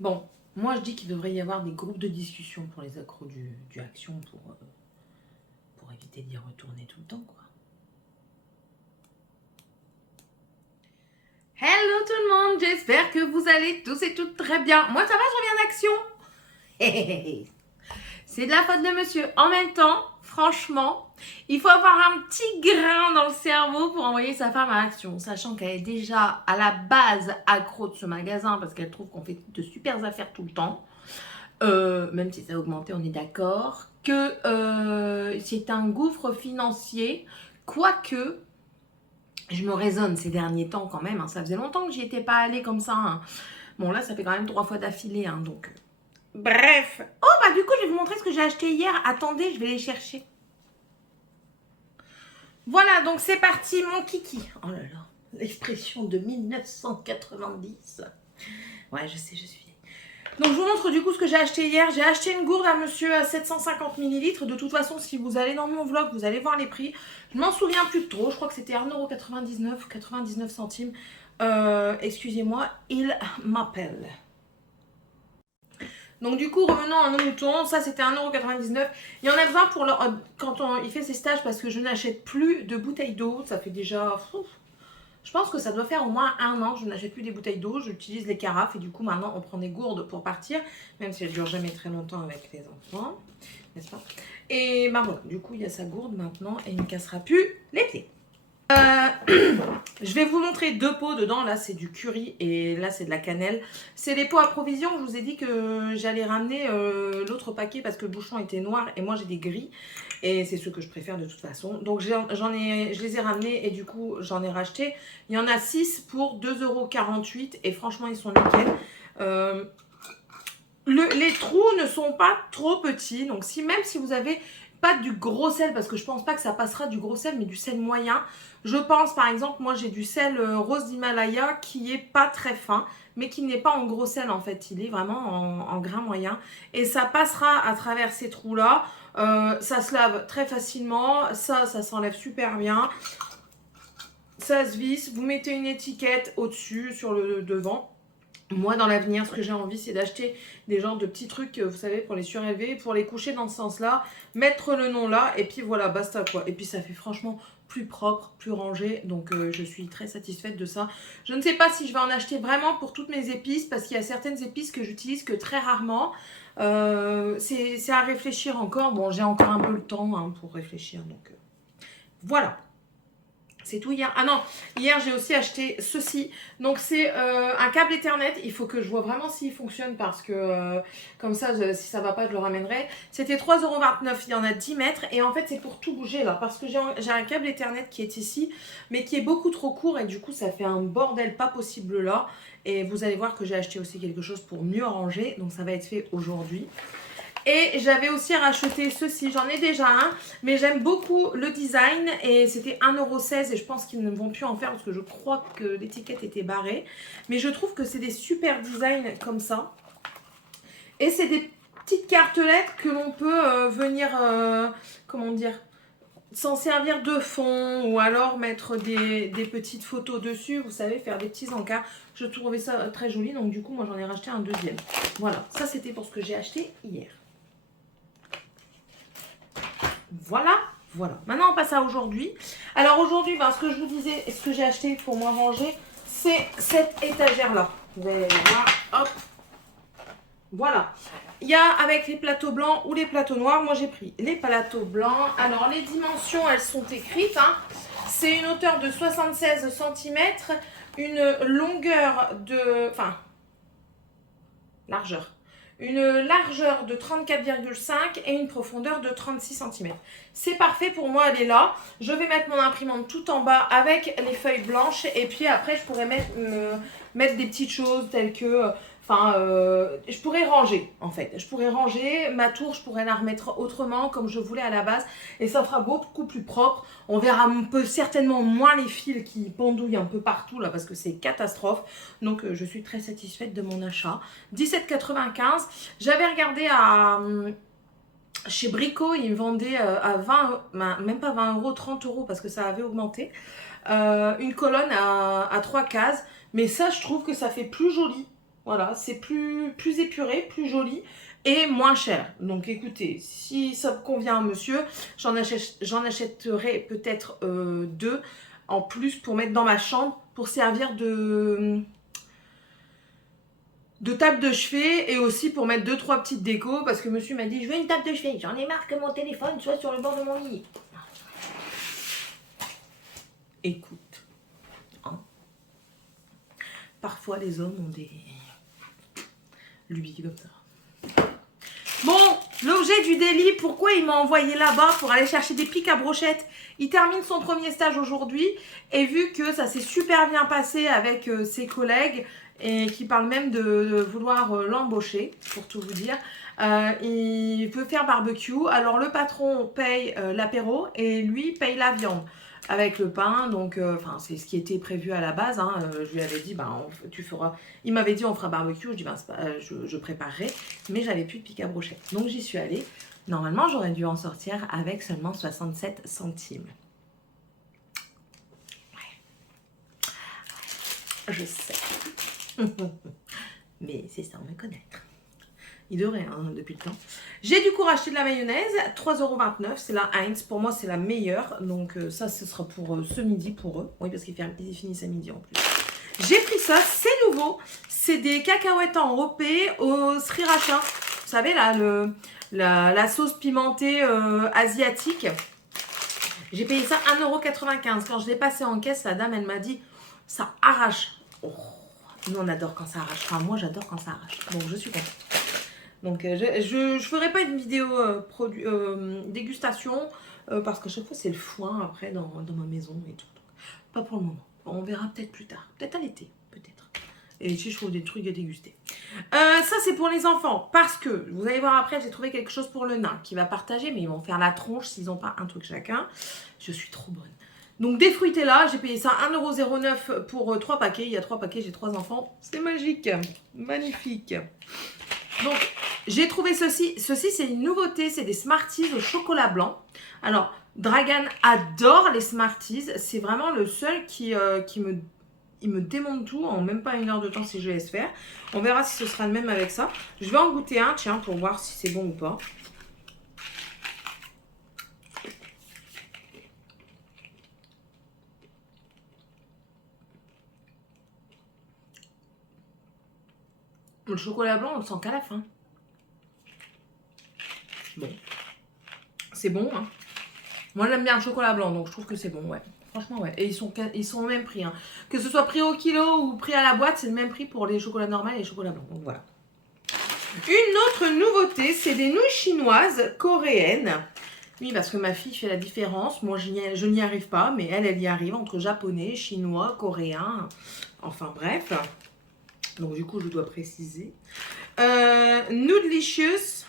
Bon, moi je dis qu'il devrait y avoir des groupes de discussion pour les accros du Action pour éviter d'y retourner tout le temps, quoi. Hello tout le monde, j'espère que vous allez tous et toutes très bien. Moi ça va, je reviens d'Action. C'est de la faute de monsieur. En même temps, franchement, il faut avoir un petit grain dans le cerveau pour envoyer sa femme à Action, sachant qu'elle est déjà à la base accro de ce magasin parce qu'elle trouve qu'on fait de super affaires tout le temps. Même si ça a augmenté, on est d'accord, que c'est un gouffre financier, quoique je me raisonne ces derniers temps quand même, hein, ça faisait longtemps que j'y étais pas allée comme ça. Hein. Bon là, ça fait quand même 3 fois d'affilée, hein, donc... Bref. Oh bah du coup, je vais vous montrer ce que j'ai acheté hier. Attendez, je vais les chercher. Voilà, donc c'est parti, mon kiki. Oh là là, l'expression de 1990. Ouais, je sais, je suis... Donc je vous montre du coup ce que j'ai acheté hier. J'ai acheté une gourde à monsieur à 750 ml. De toute façon, si vous allez dans mon vlog, vous allez voir les prix. Je m'en souviens plus de trop. Je crois que c'était 1,99 €, 99 centimes. Excusez-moi, il m'appelle. Donc du coup, revenons à nos moutons. Ça, c'était 1,99 €. Il y en a besoin pour quand il fait ses stages parce que je n'achète plus de bouteilles d'eau. Ça fait déjà... Je pense que ça doit faire au moins 1 an que je n'achète plus des bouteilles d'eau, j'utilise les carafes et du coup maintenant on prend des gourdes pour partir, même si elles ne durent jamais très longtemps avec les enfants, n'est-ce pas? Et bah voilà, du coup il y a sa gourde maintenant et il ne cassera plus les pieds. Je vais vous montrer 2 pots dedans, là c'est du curry et là c'est de la cannelle. C'est des pots à provision, je vous ai dit que j'allais ramener l'autre paquet parce que le bouchon était noir et moi j'ai des gris. Et c'est ceux que je préfère de toute façon. Donc je les ai ramenés et du coup j'en ai racheté. Il y en a 6 pour 2,48 € et franchement ils sont nickel. Les trous ne sont pas trop petits. Donc même si vous avez pas du gros sel, parce que je pense pas que ça passera du gros sel, mais du sel moyen. Je pense par exemple, moi j'ai du sel rose d'Himalaya qui est pas très fin, mais qui n'est pas en gros sel en fait. Il est vraiment en grain moyen. Et ça passera à travers ces trous là. Ça se lave très facilement. Ça s'enlève super bien. Ça se visse. Vous mettez une étiquette au-dessus, sur le devant. Moi, dans l'avenir, ce que j'ai envie, c'est d'acheter des genres de petits trucs, vous savez, pour les surélever, pour les coucher dans ce sens-là, mettre le nom là, et puis voilà, basta quoi. Et puis ça fait franchement plus propre, plus rangé, donc je suis très satisfaite de ça. Je ne sais pas si je vais en acheter vraiment pour toutes mes épices, parce qu'il y a certaines épices que j'utilise que très rarement. C'est à réfléchir encore. Bon, j'ai encore un peu le temps hein, pour réfléchir, donc voilà. C'est tout hier. Ah non, hier j'ai aussi acheté ceci. Donc c'est un câble Ethernet. Il faut que je vois vraiment s'il fonctionne parce que comme ça, si ça va pas, je le ramènerai. C'était 3,29 €. Il y en a 10 mètres. Et en fait, c'est pour tout bouger là. Parce que j'ai un câble Ethernet qui est ici, mais qui est beaucoup trop court. Et du coup, ça fait un bordel pas possible là. Et vous allez voir que j'ai acheté aussi quelque chose pour mieux ranger. Donc ça va être fait aujourd'hui. Et j'avais aussi racheté ceci, j'en ai déjà un, mais j'aime beaucoup le design et c'était 1,16 € et je pense qu'ils ne vont plus en faire parce que je crois que l'étiquette était barrée. Mais je trouve que c'est des super designs comme ça. Et c'est des petites cartelettes que l'on peut venir, comment dire, s'en servir de fond ou alors mettre des petites photos dessus, vous savez, faire des petits encarts. Je trouvais ça très joli, donc du coup, moi j'en ai racheté un deuxième. Voilà, ça c'était pour ce que j'ai acheté hier. Voilà, voilà. Maintenant, on passe à aujourd'hui. Alors aujourd'hui, ben, ce que je vous disais, ce que j'ai acheté pour moi ranger, c'est cette étagère-là. Vous allez voir, hop. Voilà. Il y a avec les plateaux blancs ou les plateaux noirs. Moi, j'ai pris les plateaux blancs. Alors, les dimensions, elles sont écrites. Hein. C'est une hauteur de 76 cm, une longueur de... Enfin, largeur. Une largeur de 34,5 et une profondeur de 36 cm. C'est parfait pour moi, elle est là. Je vais mettre mon imprimante tout en bas avec les feuilles blanches et puis après je pourrais mettre des petites choses telles que... je pourrais ranger en fait. Je pourrais ranger ma tour, je pourrais la remettre autrement comme je voulais à la base et ça fera beaucoup plus propre. On verra un peu certainement moins les fils qui pendouillent un peu partout là parce que c'est catastrophe. Donc je suis très satisfaite de mon achat. 17,95 €. J'avais regardé chez Brico, ils me vendaient à 20, même pas 20 €, 30 € parce que ça avait augmenté. Une colonne à 3 cases. Mais ça, je trouve que ça fait plus joli. Voilà, c'est plus épuré, plus joli et moins cher. Donc écoutez, si ça convient à monsieur, j'en achèterai peut-être 2 en plus pour mettre dans ma chambre, pour servir de table de chevet et aussi pour mettre 2-3 petites décos parce que monsieur m'a dit je veux une table de chevet, j'en ai marre que mon téléphone soit sur le bord de mon lit. Écoute, hein. Parfois les hommes ont des lubies comme ça. Bon, l'objet du délit, pourquoi il m'a envoyé là-bas pour aller chercher des pics à brochettes? Il termine son premier stage aujourd'hui et vu que ça s'est super bien passé avec ses collègues et qui parlent même de vouloir l'embaucher, pour tout vous dire, il peut faire barbecue. Alors le patron paye l'apéro et lui paye la viande avec le pain, donc c'est ce qui était prévu à la base, hein. Je lui avais dit tu feras, il m'avait dit on fera barbecue, je dis je préparerai, mais j'avais plus de pic à brochettes, donc j'y suis allée. Normalement j'aurais dû en sortir avec seulement 67 centimes. Ouais. Je sais. Mais c'est ça, on me connaît. Il devrait, hein, depuis le temps. J'ai du coup racheté de la mayonnaise, 3,29 €. C'est la Heinz. Pour moi, c'est la meilleure. Donc, ça, ce sera pour ce midi pour eux. Oui, parce qu'ils finissent à midi en plus. J'ai pris ça, c'est nouveau. C'est des cacahuètes enrobées au sriracha. Vous savez, là, la sauce pimentée asiatique. J'ai payé ça 1,95 €. Quand je l'ai passé en caisse, la dame, elle m'a dit, ça arrache. Oh, nous, on adore quand ça arrache. Enfin, moi, j'adore quand ça arrache. Donc, je suis contente. Donc, je ferai pas une vidéo dégustation parce qu'à chaque fois, c'est le foin après dans ma maison et tout. Donc, pas pour le moment. On verra peut-être plus tard. Peut-être à l'été, peut-être. Et si je trouve des trucs à déguster. Ça, c'est pour les enfants parce que, vous allez voir après, j'ai trouvé quelque chose pour le nain qui va partager, mais ils vont faire la tronche s'ils n'ont pas un truc chacun. Je suis trop bonne. Donc, des fruités là, j'ai payé ça 1,09 € pour 3 paquets. Il y a 3 paquets, j'ai 3 enfants. C'est magique. Magnifique. Donc, j'ai trouvé ceci. Ceci, c'est une nouveauté. C'est des Smarties au chocolat blanc. Alors, Dragan adore les Smarties. C'est vraiment le seul qui me démonte tout en même pas 1 heure de temps si je laisse faire. On verra si ce sera le même avec ça. Je vais en goûter un, tiens, pour voir si c'est bon ou pas. Le chocolat blanc, on le sent qu'à la fin. Bon. C'est bon, hein. Moi, j'aime bien le chocolat blanc, donc je trouve que c'est bon, ouais. Franchement, ouais. Et ils sont au même prix, hein. Que ce soit prix au kilo ou prix à la boîte, c'est le même prix pour les chocolats normaux et les chocolats blancs. Donc, voilà. Une autre nouveauté, c'est des nouilles chinoises coréennes. Oui, parce que ma fille fait la différence. Moi, je n'y arrive pas, mais elle y arrive entre japonais, chinois, coréen. Enfin, bref. Donc, du coup, je dois préciser. Noodlicious.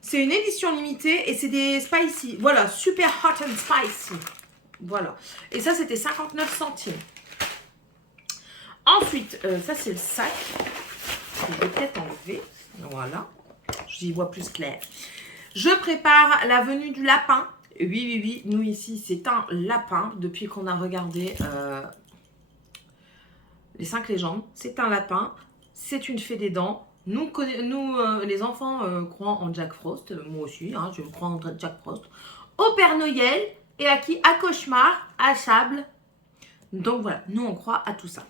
C'est une édition limitée et c'est des spicy. Voilà, super hot and spicy. Voilà. Et ça, c'était 59 centimes. Ensuite, ça, c'est le sac. Je vais peut-être enlever. Voilà. J'y vois plus clair. Je prépare la venue du lapin. Oui. Nous, ici, c'est un lapin. Depuis qu'on a regardé les 5 légendes. C'est un lapin. C'est une fée des dents. Nous, les enfants croient en Jack Frost. Moi aussi, hein, je crois en Jack Frost. Au Père Noël. Et à qui? À Cauchemar, à Sable. Donc voilà, nous on croit à tout ça.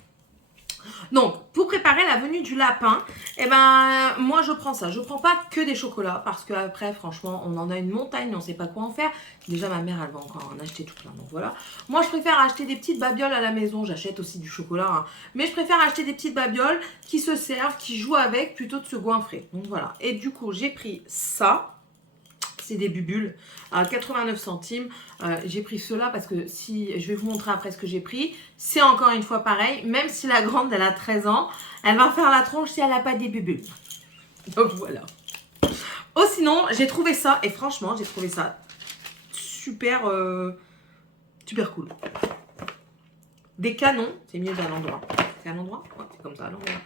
Donc, pour préparer la venue du lapin, eh ben, moi je prends ça. Je prends pas que des chocolats parce qu'après, franchement, on en a une montagne, on ne sait pas quoi en faire. Déjà, ma mère, elle va encore en acheter tout plein. Donc voilà. Moi, je préfère acheter des petites babioles à la maison. J'achète aussi du chocolat. Hein. Mais je préfère acheter des petites babioles qui se servent, qui jouent avec, plutôt de se goinfrer. Donc voilà. Et du coup, j'ai pris ça. C'est des bubules à 89 centimes. J'ai pris cela parce que si je vais vous montrer après ce que j'ai pris, c'est encore une fois pareil. Même si la grande, elle a 13 ans, elle va faire la tronche si elle n'a pas des bubules. Donc voilà. Oh, sinon, j'ai trouvé ça et franchement, j'ai trouvé ça super, super cool. Des canons, c'est mieux à l'endroit. C'est à l'endroit? Ouais, c'est comme ça à l'endroit.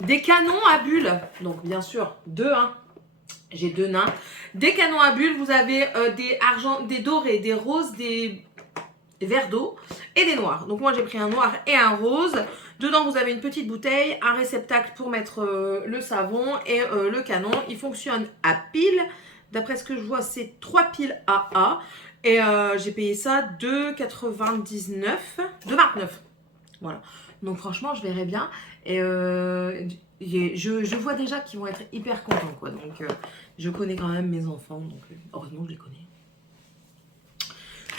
Des canons à bulles. Donc bien sûr, 2, hein. J'ai 2 nains. Des canons à bulles, vous avez des dorés, des roses, des verts d'eau et des noirs. Donc moi j'ai pris un noir et un rose. Dedans, vous avez une petite bouteille, un réceptacle pour mettre le savon et le canon. Il fonctionne à pile. D'après ce que je vois, c'est 3 piles AA. Et j'ai payé ça 2,99, 2,29. Voilà. Donc franchement, je verrai bien. Et je vois déjà qu'ils vont être hyper contents, quoi. Donc je connais quand même mes enfants. Donc heureusement que je les connais.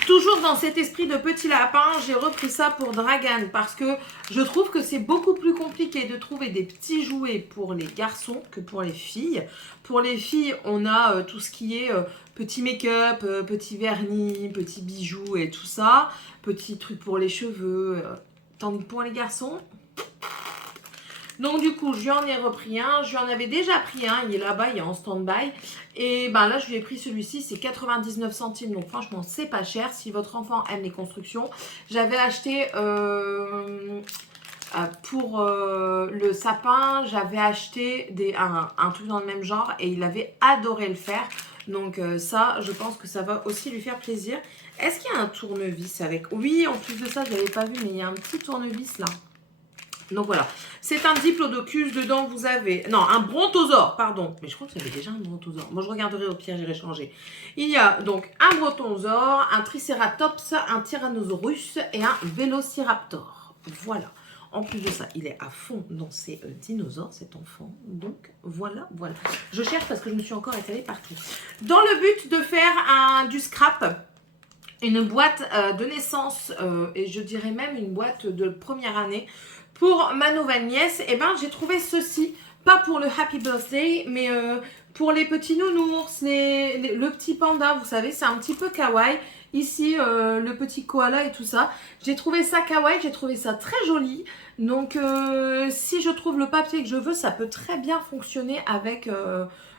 Toujours dans cet esprit de petit lapin, j'ai repris ça pour Dragan parce que je trouve que c'est beaucoup plus compliqué de trouver des petits jouets pour les garçons que pour les filles. Pour les filles, on a tout ce qui est petit make-up, petit vernis, petits bijoux et tout ça. Petits trucs pour les cheveux. Tandis que pour les garçons... Donc du coup, je lui en ai repris un. Je lui en avais déjà pris un. Il est là-bas, il est en stand-by. Et ben là, je lui ai pris celui-ci. C'est 99 centimes. Donc franchement, c'est pas cher. Si votre enfant aime les constructions. J'avais acheté pour le sapin. J'avais acheté un truc dans le même genre. Et il avait adoré le faire. Donc ça, je pense que ça va aussi lui faire plaisir. Est-ce qu'il y a un tournevis avec... Oui, en plus de ça, je ne l'avais pas vu. Mais il y a un petit tournevis là. Donc voilà, c'est un diplodocus, dedans vous avez, non, un brontosaure, pardon, mais je crois que j'avais déjà un brontosaure, moi je regarderai au pire, j'irai changer. Il y a donc un brontosaure, un tricératops, un tyrannosaurus et un vélociraptor, voilà. En plus de ça, il est à fond dans ses dinosaures, cet enfant, donc voilà, voilà. Je cherche parce que je me suis encore étalée partout. Dans le but de faire du scrap, une boîte de naissance, et je dirais même une boîte de première année, pour ma nouvelle nièce, eh ben, j'ai trouvé ceci, pas pour le Happy Birthday, mais pour les petits nounours, le petit panda, vous savez, c'est un petit peu kawaii. Ici, le petit koala et tout ça. J'ai trouvé ça kawaii, j'ai trouvé ça très joli. Donc, si je trouve le papier que je veux, ça peut très bien fonctionner avec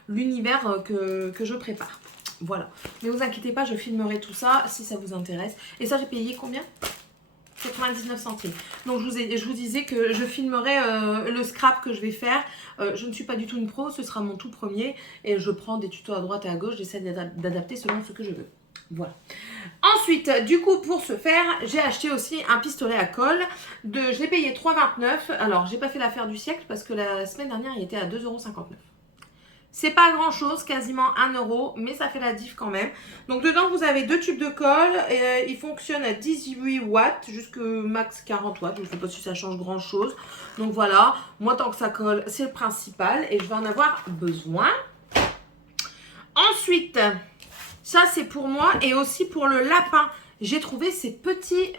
l'univers que je prépare. Voilà. Mais vous inquiétez pas, je filmerai tout ça si ça vous intéresse. Et ça, j'ai payé combien ? 99 centimes. Donc je vous disais que je filmerai le scrap que je vais faire. Je ne suis pas du tout une pro, ce sera mon tout premier. Et je prends des tutos à droite et à gauche, j'essaie d'adapter selon ce que je veux. Voilà. Ensuite, du coup, pour ce faire, j'ai acheté aussi un pistolet à colle. Je l'ai payé 3,29 €. Alors, j'ai pas fait l'affaire du siècle parce que la semaine dernière, il était à 2,59 €. C'est pas grand chose, quasiment 1 €, mais ça fait la diff quand même. Donc dedans, vous avez 2 tubes de colle. Et il fonctionne à 18 watts jusqu'à max 40 watts. Je ne sais pas si ça change grand chose. Donc voilà, moi tant que ça colle, c'est le principal. Et je vais en avoir besoin. Ensuite, ça c'est pour moi et aussi pour le lapin. J'ai trouvé ces petits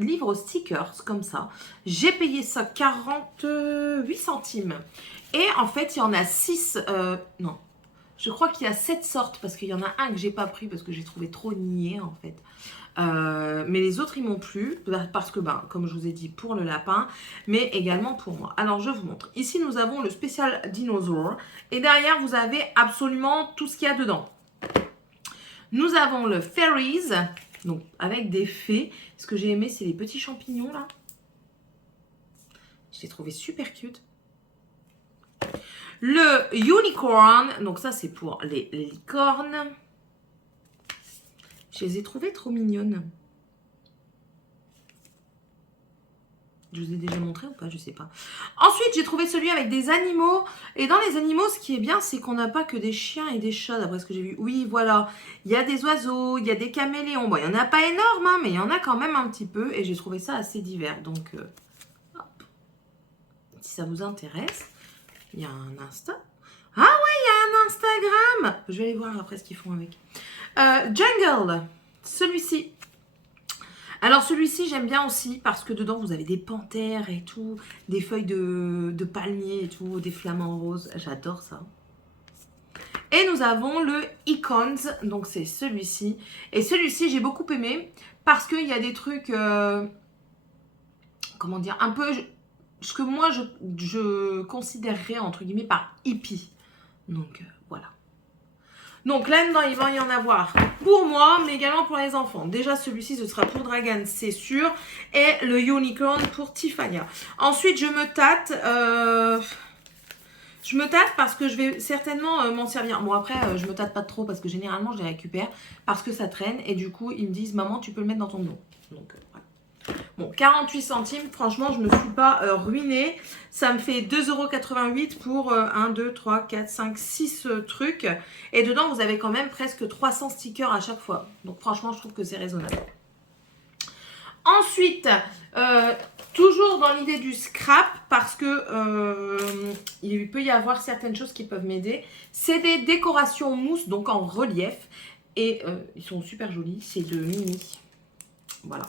livres stickers comme ça. J'ai payé ça 48 centimes. Et en fait, il y en a 6, non, je crois qu'il y a 7 sortes parce qu'il y en a un que j'ai pas pris parce que j'ai trouvé trop niais en fait. Mais les autres, ils m'ont plu parce que, comme je vous ai dit, pour le lapin, mais également pour moi. Alors, je vous montre. Ici, nous avons le spécial dinosaure et derrière, vous avez absolument tout ce qu'il y a dedans. Nous avons le fairies, donc avec des fées. Ce que j'ai aimé, c'est les petits champignons là. Je les trouvais super cute. Le unicorn, donc ça c'est pour les licornes. Je les ai trouvées trop mignonnes. Je vous ai déjà montré ou pas, je sais pas. Ensuite, j'ai trouvé celui avec des animaux. Et dans les animaux, ce qui est bien, c'est qu'on n'a pas que des chiens et des chats, d'après ce que j'ai vu. Oui, voilà. Il y a des oiseaux, il y a des caméléons. Bon, il n'y en a pas énorme, hein, mais il y en a quand même un petit peu. Et j'ai trouvé ça assez divers. Donc, hop. Si ça vous intéresse, il y a un Insta. Ah ouais, il y a un Instagram. Je vais aller voir après ce qu'ils font avec. Jungle, celui-ci. Alors celui-ci, j'aime bien aussi parce que dedans, vous avez des panthères et tout, des feuilles de palmier et tout, des flamants roses. J'adore ça. Et nous avons le Icons, donc c'est celui-ci. Et celui-ci, j'ai beaucoup aimé parce qu'il y a des trucs, comment dire, un peu ce que moi, je considérerais, entre guillemets, par hippie. Donc, voilà. Donc là-dedans, il va y en avoir pour moi, mais également pour les enfants. Déjà, celui-ci, ce sera pour Dragan, c'est sûr. Et le Unicorn pour Tiffania. Ensuite, je me tâte. Je me tâte parce que je vais certainement m'en servir. Bon, après, je me tâte pas trop parce que généralement, je les récupère parce que ça traîne. Et du coup, ils me disent, maman, tu peux le mettre dans ton dos. Donc, voilà. Bon, 48 centimes, franchement, je ne me suis pas ruinée. Ça me fait 2,88 € pour 1, 2, 3, 4, 5, 6 trucs. Et dedans, vous avez quand même presque 300 stickers à chaque fois. Donc franchement, je trouve que c'est raisonnable. Ensuite, toujours dans l'idée du scrap, parce que il peut y avoir certaines choses qui peuvent m'aider. C'est des décorations mousse, donc en relief. Et ils sont super jolis. C'est de Mini. Voilà.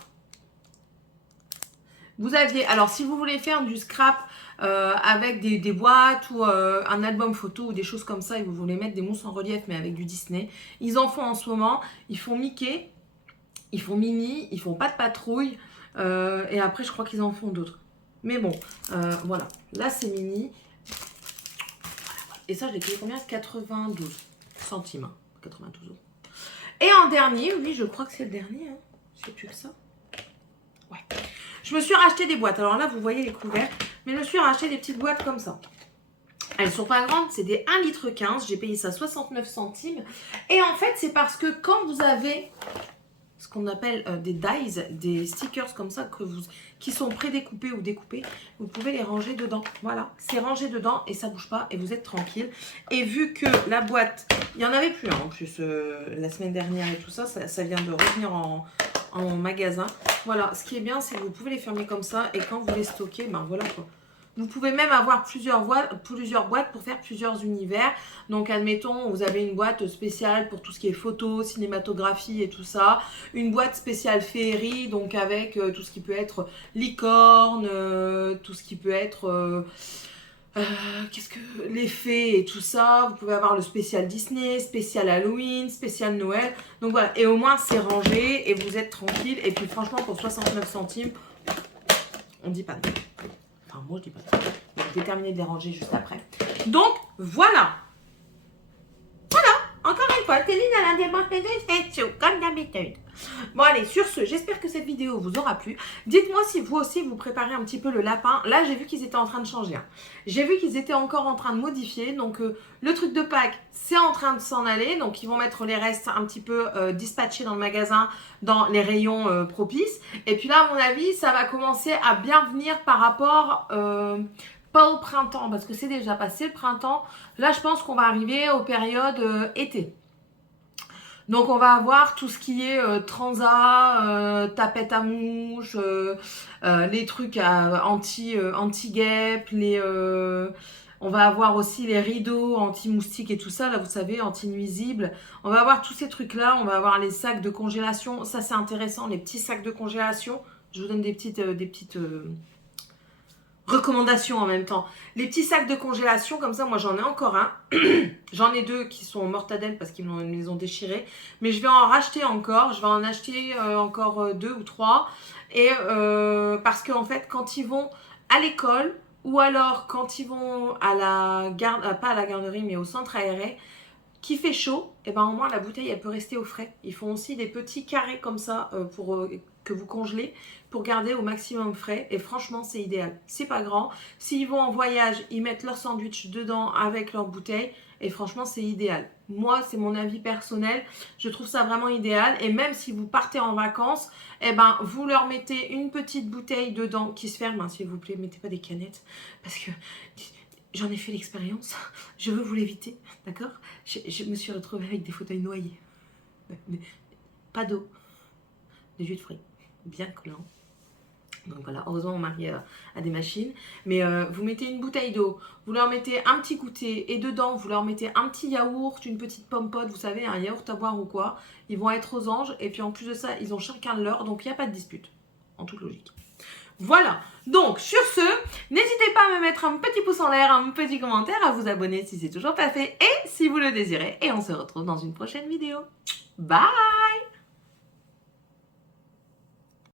Vous aviez, alors si vous voulez faire du scrap avec des boîtes ou un album photo ou des choses comme ça et vous voulez mettre des mousses en relief mais avec du Disney, ils en font en ce moment. Ils font Mickey, ils font Minnie, ils font pas de patrouille et après je crois qu'ils en font d'autres. Mais bon, voilà. Là c'est Minnie. Et ça je l'ai payé combien? 92 centimes. Hein. 92 €. Et en dernier, oui je crois que c'est le dernier. Hein. C'est plus que ça. Ouais. Je me suis racheté des boîtes. Alors là, vous voyez les couverts. Mais je me suis racheté des petites boîtes comme ça. Elles sont pas grandes. C'est des 1,15 litre. J'ai payé ça 69 centimes. Et en fait, c'est parce que quand vous avez ce qu'on appelle des dies, des stickers comme ça qui sont prédécoupés ou découpés, vous pouvez les ranger dedans. Voilà, c'est rangé dedans et ça bouge pas et vous êtes tranquille. Et vu que la boîte, il n'y en avait plus hein, en plus la semaine dernière et tout ça, ça vient de revenir en magasin. Voilà, ce qui est bien, c'est que vous pouvez les fermer comme ça et quand vous les stockez, ben voilà quoi. Vous pouvez même avoir plusieurs boîtes pour faire plusieurs univers. Donc, admettons, vous avez une boîte spéciale pour tout ce qui est photo, cinématographie et tout ça. Une boîte spéciale féerie, donc avec tout ce qui peut être licorne, tout ce qui peut être... les fées et tout ça. Vous pouvez avoir le spécial Disney, spécial Halloween, spécial Noël. Donc voilà, et au moins c'est rangé et vous êtes tranquille. Et puis franchement, pour 69 centimes, on dit pas non. Enfin, moi, je dis pas ça. Je vais terminer de les ranger juste après. Donc, voilà. Voilà. Encore une fois, Téline, elle a débordé de sous, comme d'habitude. Bon, allez, sur ce, j'espère que cette vidéo vous aura plu. Dites-moi si vous aussi, vous préparez un petit peu le lapin. Là, j'ai vu qu'ils étaient en train de changer. Hein. J'ai vu qu'ils étaient encore en train de modifier. Donc, le truc de Pâques, c'est en train de s'en aller. Donc, ils vont mettre les restes un petit peu dispatchés dans le magasin, dans les rayons propices. Et puis là, à mon avis, ça va commencer à bien venir par rapport... pas au printemps, parce que c'est déjà passé le printemps. Là, je pense qu'on va arriver aux périodes été. Donc, on va avoir tout ce qui est transat, tapette à mouche, les trucs anti-guêpes, on va avoir aussi les rideaux anti-moustiques et tout ça, là, vous savez, anti-nuisibles. On va avoir tous ces trucs-là. On va avoir les sacs de congélation. Ça, c'est intéressant, les petits sacs de congélation. Je vous donne des petites recommandations en même temps. Les petits sacs de congélation, comme ça, moi j'en ai encore un. J'en ai deux qui sont mortadelles parce qu'ils me les ont déchirés. Mais je vais en racheter encore. Je vais en acheter encore 2 ou 3. Et parce qu'en fait, quand ils vont à l'école ou alors quand ils vont à la garde, pas à la garderie, mais au centre aéré, qui fait chaud, et ben au moins la bouteille elle peut rester au frais. Ils font aussi des petits carrés comme ça pour que vous congelez pour garder au maximum frais et franchement c'est idéal. C'est pas grand. S'ils vont en voyage, ils mettent leur sandwich dedans avec leur bouteille et franchement c'est idéal. Moi c'est mon avis personnel, je trouve ça vraiment idéal et même si vous partez en vacances, eh ben vous leur mettez une petite bouteille dedans qui se ferme, hein, s'il vous plaît, mettez pas des canettes parce que j'en ai fait l'expérience, je veux vous l'éviter, d'accord? Je me suis retrouvée avec des fauteuils noyés. Pas d'eau, des jus de fruits, bien collants. Donc voilà, heureusement mon mari a des machines. Mais vous mettez une bouteille d'eau, vous leur mettez un petit goûter et dedans vous leur mettez un petit yaourt, une petite pomme pote, vous savez, un yaourt à boire ou quoi. Ils vont être aux anges et puis en plus de ça, ils ont chacun leur, donc il n'y a pas de dispute, en toute logique. Voilà, donc sur ce, n'hésitez pas à me mettre un petit pouce en l'air, un petit commentaire, à vous abonner si c'est toujours pas fait et si vous le désirez. Et on se retrouve dans une prochaine vidéo. Bye!